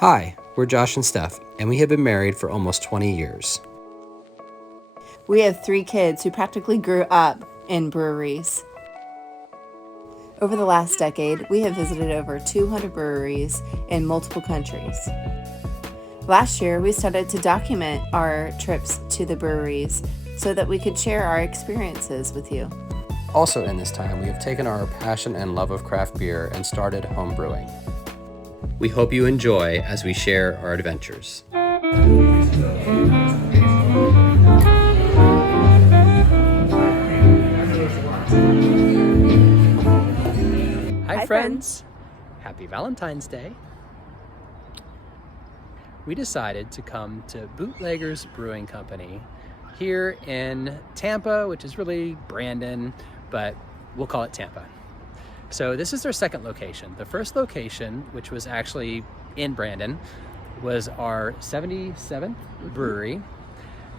Hi, we're Josh and Steph, and we have been married for almost 20 years. We have 3 kids who practically grew up in breweries. Over the last decade, we have visited over 200 breweries in multiple countries. Last year, we started to document our trips to the breweries so that we could share our experiences with you. Also in this time, we have taken our passion and love of craft beer and started home brewing. We hope you enjoy as we share our adventures. Hi friends! Happy Valentine's Day! We decided to come to Bootleggers Brewing Company here in Tampa, which is really Brandon, but we'll call it Tampa. So this is their second location. The first location, which was actually in Brandon, was our 77th brewery,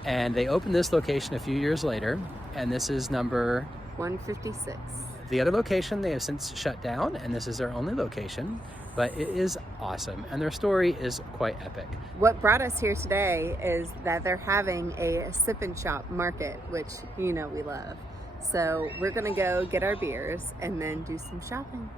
and they opened this location a few years later, and this is number 156. The other location they have since shut down, and this is their only location, but it is awesome, and their story is quite epic. What brought us here today is that they're having a sip and shop market, which you know we love. So we're gonna go get our beers and then do some shopping.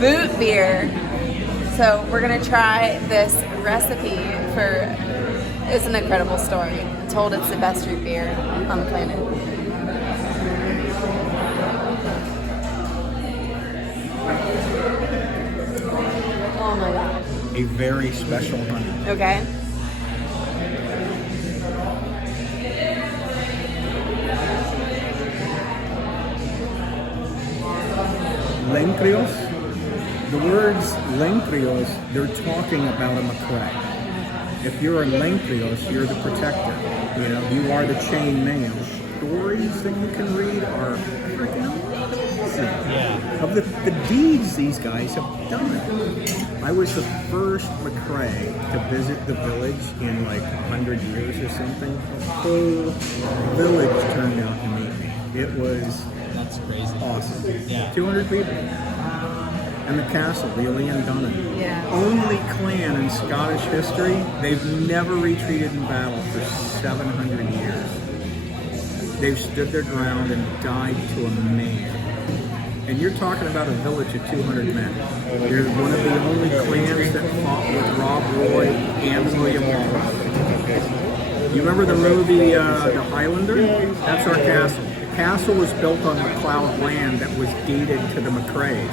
Boot beer. So we're gonna try this recipe for, it's an incredible story. I'm told it's the best root beer on the planet. Oh my God. A very special honey. Okay. Lencreos. The words Lencreos, they're talking about a McRae. If you're a Lencreos, you're the protector. You know, you are the chain mail. Stories that you can read are freaking amazing. Yeah. Of the deeds these guys have done. I was the first McRae to visit the village in like 100 years or something. The whole village turned out to meet me. It was That's crazy. Awesome. Yeah. 200 people. and the castle, the Lee and Dunnan. Yeah. Only clan in Scottish history, they've never retreated in battle for 700 years. They've stood their ground and died to a man. And you're talking about a village of 200 men. They're one of the only clans that fought with Rob Roy and William Wallace. You remember the movie The Highlander? That's our castle. The castle was built on MacLeod land that was deeded to the McRaes.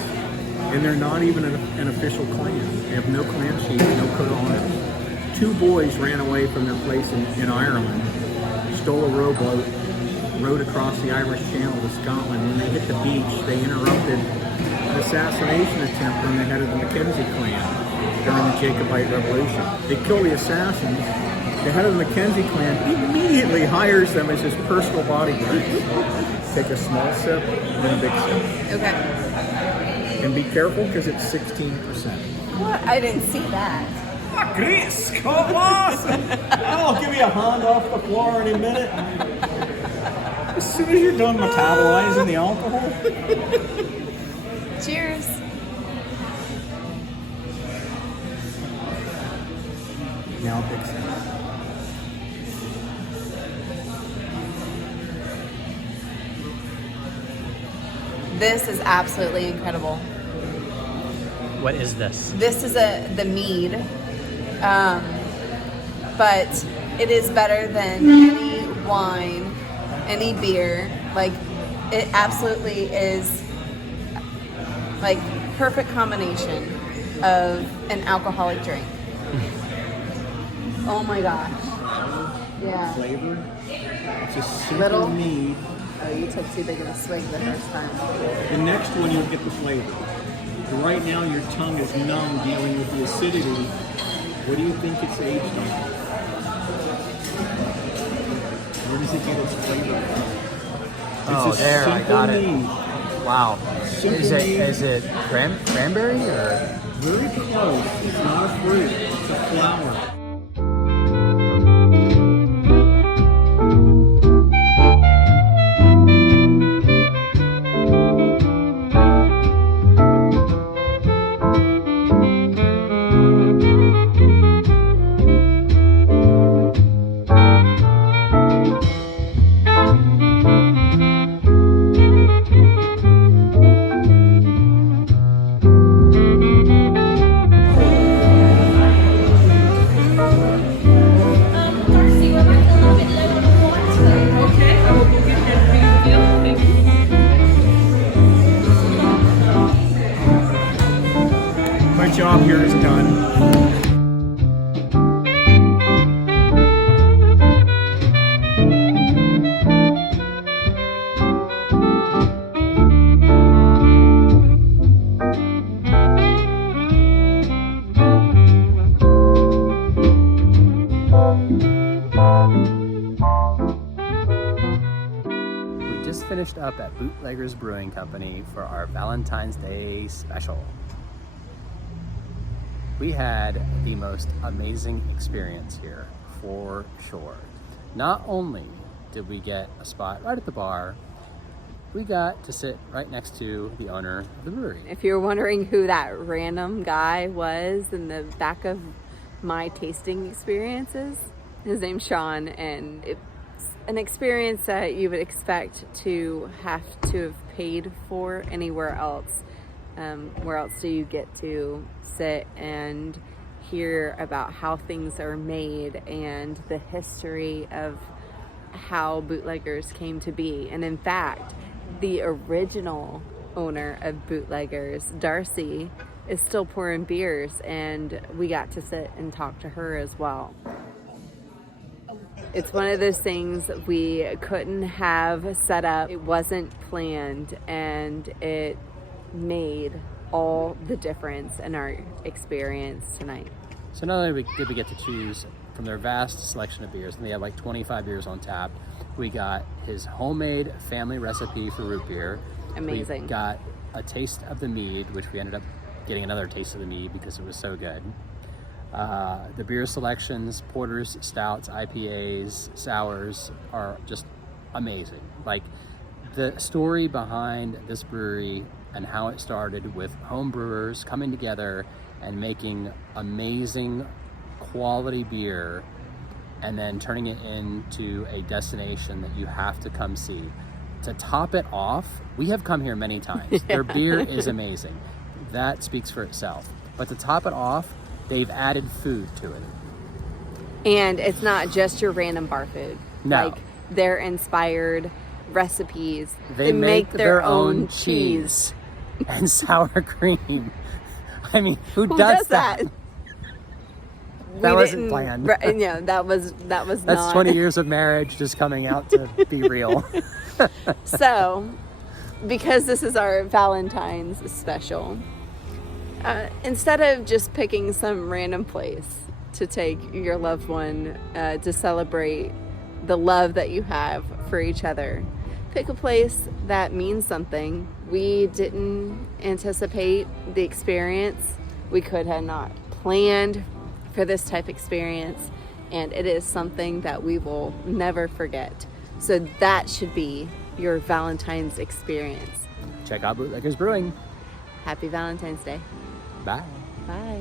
And they're not even an official clan. They have no clan chief, no coat of arms. 2 boys ran away from their place in Ireland, stole a rowboat, rowed across the Irish Channel to Scotland. When they hit the beach, they interrupted an assassination attempt on the head of the Mackenzie clan during the Jacobite Revolution. They kill the assassins. The head of the Mackenzie clan immediately hires them as his personal bodyguards. Take a small sip, then a big sip. Okay. And be careful because it's 16%. What? I didn't see that. Oh, great, Scott Lawson! I'll give you a hand off the floor any minute. As soon as you're done metabolizing the alcohol. Cheers. Now big sip. This is absolutely incredible. What is this? This is the mead, but it is better than any wine, any beer. Like, it absolutely is like perfect combination of an alcoholic drink. Oh my gosh. Yeah. Flavor. It's a simple Little. mead. Oh, you took too big of a swig the first time. The next one you'll get the flavor. Right now your tongue is numb dealing with the acidity. What do you think it's aged on? Where does it get its flavor from? Oh, there, I got it. Mead. Wow. Simple Is mead. it cranberry or? Very close. It's not a fruit. It's a flower. My job here is done. We just finished up at Bootleggers Brewing Company for our Valentine's Day special. We had the most amazing experience here, for sure. Not only did we get a spot right at the bar, we got to sit right next to the owner of the brewery. If you're wondering who that random guy was in the back of my tasting experiences, his name's Sean, and it's an experience that you would expect to have paid for anywhere else. Where else do you get to sit and hear about how things are made and the history of how Bootleggers came to be? And in fact, the original owner of Bootleggers, Darcy, is still pouring beers, and we got to sit and talk to her as well. It's one of those things we couldn't have set up. It wasn't planned, and it made all the difference in our experience tonight. So not only did we get to choose from their vast selection of beers, and they had like 25 beers on tap, we got his homemade family recipe for root beer. Amazing. We got a taste of the mead, which we ended up getting another taste of the mead because it was so good. The beer selections, porters, stouts, IPAs, sours are just amazing. Like, the story behind this brewery and how it started with home brewers coming together and making amazing quality beer and then turning it into a destination that you have to come see. To top it off, we have come here many times. Their beer is amazing. That speaks for itself. But to top it off, they've added food to it. And it's not just your random bar food. No. Like, they're inspired recipes. They make their own cheese and sour cream. I mean, who does that? That wasn't planned. Yeah, that was That's not. 20 years of marriage just coming out to be real. So, because this is our Valentine's special, instead of just picking some random place to take your loved one to celebrate the love that you have for each other, pick a place that means something. We didn't anticipate the experience. We could have not planned for this type of experience, and it is something that we will never forget. So that should be your Valentine's experience. Check out Bootleggers Brewing. Happy Valentine's Day. Bye. Bye.